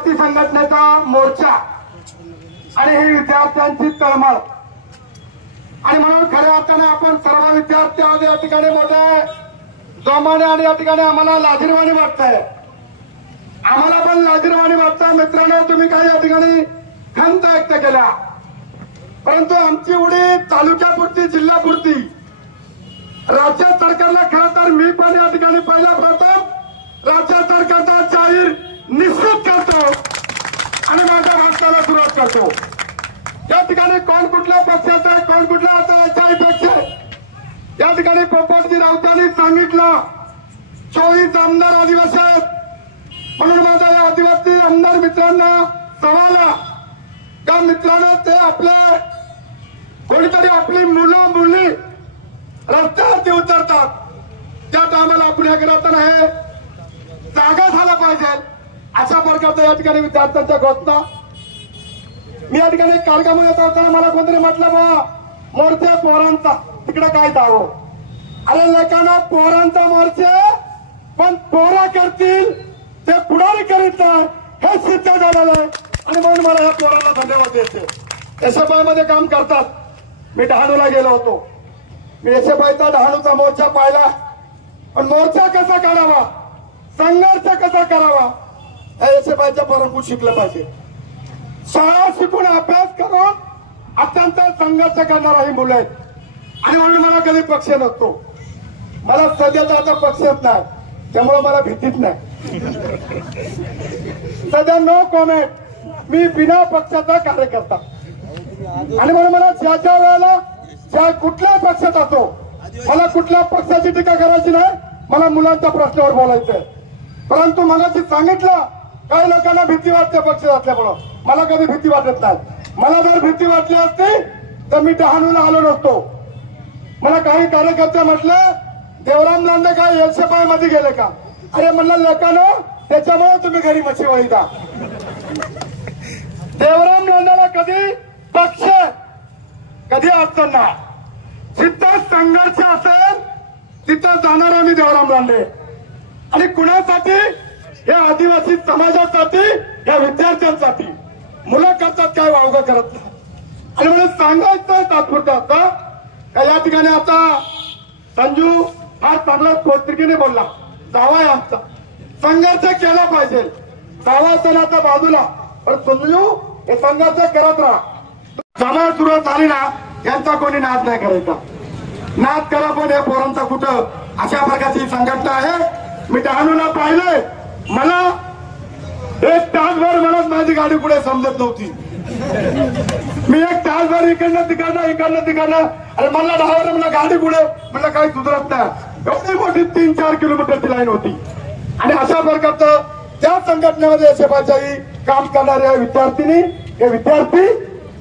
विद्यार्थी संघटनेचा मोर्चा आणि ही विद्यार्थ्यांची तळमळ आणि म्हणून खऱ्या अर्थाने आपण सर्व विद्यार्थी आज या ठिकाणी मोठ्या जोमाने आणि या ठिकाणी आम्हाला लाजिरवाणी वाटतंय. आम्हाला पण लाजिरवाणी वाटतं मित्रांनो. तुम्ही काही या ठिकाणी खंत व्यक्त केल्या, परंतु आमची उडी तालुक्यापुरती जिल्ह्यापुरती राज्य सरकारला खरं तर मी पण या ठिकाणी पहिला प्रथम राज्य सरकारचा जाहीर निश्चित करतो आणि माझ्या भाषणाला सुरुवात करतो. या ठिकाणी कोण कुठल्या पक्षाचा आहे, कोण कुठल्या याच्याही पक्ष आहे. या ठिकाणी पोपटजी राऊतांनी सांगितलं 24 आमदार आदिवासी आहेत. म्हणून माझा या आदिवासी आमदार मित्रांना सवाल आहे का मित्रांनो, ते आपले कोणीतरी आपली मुलं मुली रस्त्यावरती उतरतात त्या टायमाला आपण हे करताना हे जागा झाला पाहिजे अशा प्रकारच्या या ठिकाणी विद्यार्थ्यांच्या घोषणा. मी या ठिकाणी कार्यक्रम येत असताना मला कोणतरी म्हटलं बा मोर्चा पोरांचा तिकडे काय जावं. अरे लेखाना पोरांचा मोर्चा पण पोरा करतील ते पुढारी करीत नाही हे सिद्ध झालेलं आहे आणि म्हणून मला या पोरांना धन्यवाद द्यायचे. एसएफआय मध्ये काम करतात. मी डहाणूला गेलो होतो. मी एसएफआयचा डहाणूचा मोर्चा पाहिला. पण मोर्चा कसा काढावा, संघर्ष कसा करावा हे एसएफआयच्या पोरांकडून शिकलं पाहिजे. शाळा शिकून अभ्यास करून अत्यंत संघर्ष करणारा ही मुलं आहेत आणि म्हणून मला कधी पक्ष नसतो. मला सध्याचा आता पक्षच नाही त्यामुळे मला भीतीच नाही. सध्या नो कॉमेंट. मी बिना पक्षाचा कार्यकर्ता आणि म्हणून मला ज्या वेळेला ज्या कुठल्याही पक्षात असो मला कुठल्या पक्षाची टीका करायची नाही. मला मुलांच्या प्रश्नावर बोलायचंय. परंतु मगाशी सांगितलं काही लोकांना भीती वाटते पक्ष असल्यामुळं. मला कधी भीती वाटत नाही. मला जर भीती वाटली असती तर मी डहाणूला आलो नसतो. मला काही कार्यकर्ते म्हटलं देवराम लांडे काय एसएफआय मध्ये गेले का. अरे म्हणलं लोकांनो त्याच्यामुळे तुम्ही घरी मच्छी वळीता. देवराम लांडेला कधी पक्ष कधी अडचण नाही. जिथं संघर्ष असेल तिथं जाणार आम्ही देवराम लांडे. आणि कुणासाठी, या आदिवासी समाजासाठी, या विद्यार्थ्यांसाठी. मुलं करतात काय वावगं करत नाही. आणि म्हणून सांगायचं तात्पुरतं असतं का या ठिकाणी आता संजू फार चांगला पत्रिकेने बोलला. जावाय आमचा संघर्ष केला पाहिजे. जावा आता बाजूला पण संजू हे संघर्ष करत राहा. जमा सुरुवात झाली ना यांचा कोणी नाद नाही करायचा. नाद करा पण हे पोरांचा कुठं अशा प्रकारची संघटना आहे. मी डहाणूला पाहिलंय. मला एक तासभर मला माझी गाडी पुढे समजत नव्हती. मी एक तासभर इकडनं तिकडनं अरे मला डायव्हर मला गाडी पुढे म्हणलं काही सुधरत नाही. एवढी मोठी 3-4 किलोमीटरची लाईन होती. आणि अशा प्रकारचं त्या संघटनेमध्ये एसएफआयच्याही काम करणाऱ्या विद्यार्थिनी हे विद्यार्थी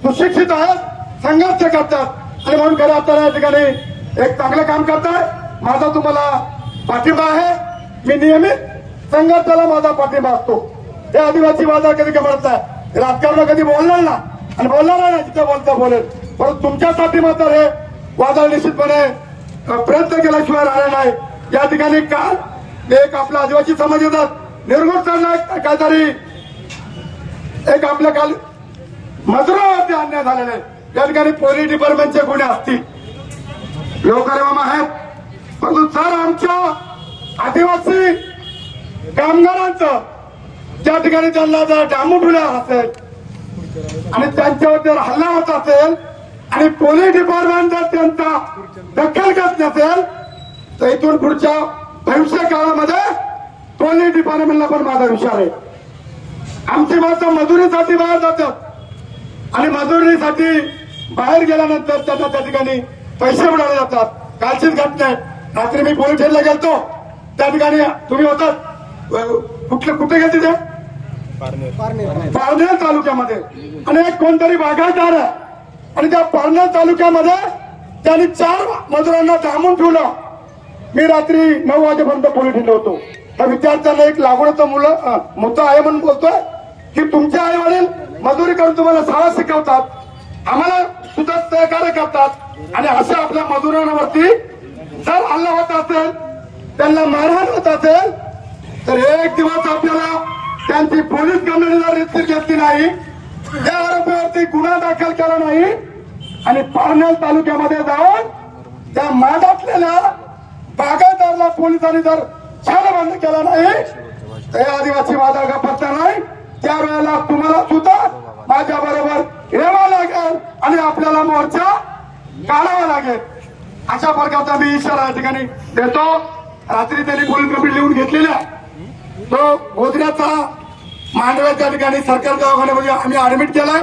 सुशिक्षित आहेत, संघर्ष करतात आणि म्हणून खऱ्या अर्थाने या ठिकाणी एक चांगलं काम करताय. माझा तुम्हाला पाठिंबा आहे. मी नियमित संघर्षाला माझा पाठिंबा असतो. हे आदिवासी बाजार कधी गमत नाही. राजकारण कधी बोलणार ना आणि बोलणार नाही जिथे बोलता बोलेल. परंतु तुमच्यासाठी मात्र हे वादळ निश्चितपणे प्रयत्न केल्याशिवाय राहणार नाही. या ठिकाणी काल एक आपला आदिवासी समाज येतात निर्गुण चालणार काहीतरी एक आपल्या काल मजुरावरती अन्याय झालेला आहे. या ठिकाणी पोलीस डिपार्टमेंटचे गुन्हे असतील लोकरेवामा आहेत. परंतु जर आमच्या आदिवासी कामगारांचं ज्या ठिकाणी त्यांना जर डांबू ठेवला असेल आणि त्यांच्यावर जर हल्ला होत असेल आणि पोलीस डिपार्टमेंट जर त्यांचा दखल घेत नसेल तर इथून पुढच्या भविष्य काळामध्ये पोलीस डिपार्टमेंटला पण माझा विचार आहे. आमची माणसं मजुरीसाठी बाहेर जातात आणि मजुरीसाठी बाहेर गेल्यानंतर त्यांना त्या ठिकाणी पैसे उडाले जातात. कालचीच घटना आहे. रात्री मी पोलीस स्टेशनला गेलतो. त्या ठिकाणी तुम्ही होतात कुठे गेलते ते पारनेर तालुक्यामध्ये आणि एक कोणतरी बागायतदार आहे आणि त्या पारनेर तालुक्यामध्ये त्यांनी 4 मजुरांना डांबून ठेवलं. मी रात्री 9 वाजेपर्यंत पोलीस स्टेशनला होतो. त्या विद्यार्थ्यांना एक लागवडचा मुद्दा आहे म्हणून बोलतोय की तुमचे आई वडील मजुरी करून तुम्हाला शाळा शिकवतात, आम्हाला सुद्धा सहकार्य करतात आणि अशा आपल्या मजुरांवरती जर हल्ला होत असेल, त्यांना मारहाण होत असेल तर एक दिवस आपल्याला त्यांची पोलीस कंपनी जर रितसर घेतली नाही, त्या आरोपीवरती गुन्हा दाखल केला नाही आणि पारनेर तालुक्यामध्ये जाऊन त्या मागासलेल्या बागायतदाराला पोलिसांनी जर छानबंद केला नाही, ते आदिवासी वादा गप्पा नाही, त्यावेळेला तुम्हाला सुद्धा माझ्या बरोबर यावं लागेल आणि आपल्याला मोर्चा काढावा लागेल. अशा प्रकारचा मी इशारा या ठिकाणी देतो. रात्री त्यांनी पोलीस कंप्लेंट लिहून घेतलेल्या तो गोदऱ्याचा मांडव्याच्या ठिकाणी सरकारी दवाखान्यामध्ये आम्ही ऍडमिट केलाय.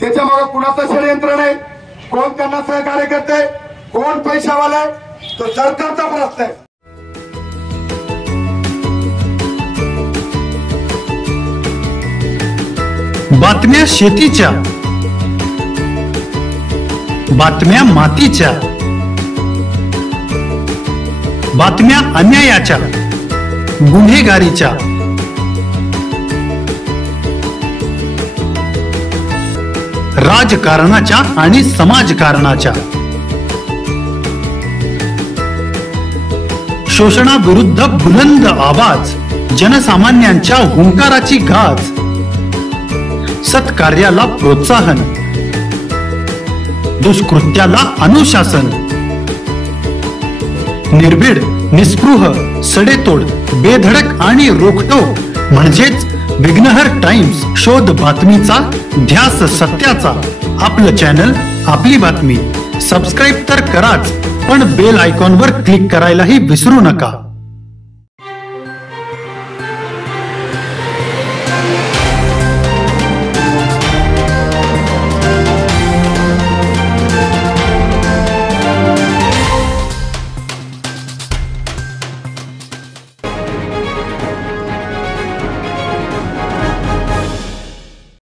त्याच्या मागे कुणाचं षडयंत्र नाही, कोण त्यांना सहकार्य करते, कोण पैशावाला, तो सरकारचा प्रश्न आहे. बातम्या शेतीच्या, बातम्या मातीच्या, बातम्या अन्यायाच्या, गुन्हेगारीच्या, राजकारणाच्या आणि समाजकारणाच्या, शोषणाविरुद्ध बुलंद आवाज, जनसामान्यांच्या हुंकाराची गाज, सत्कार्याला प्रोत्साहन, दुष्कृत्याला अनुशासन, निर्भीड, निस्पृह, सडेतोड, बेधडक आणि रोखटोक म्हणजेच विघ्नहर टाइम्स. शोध बातमीचा, ध्यास सत्याचा. आपलं चॅनल, आपली बातमी. सबस्क्राईब तर कराच, पण बेल आयकॉनवर क्लिक करायलाही विसरू नका.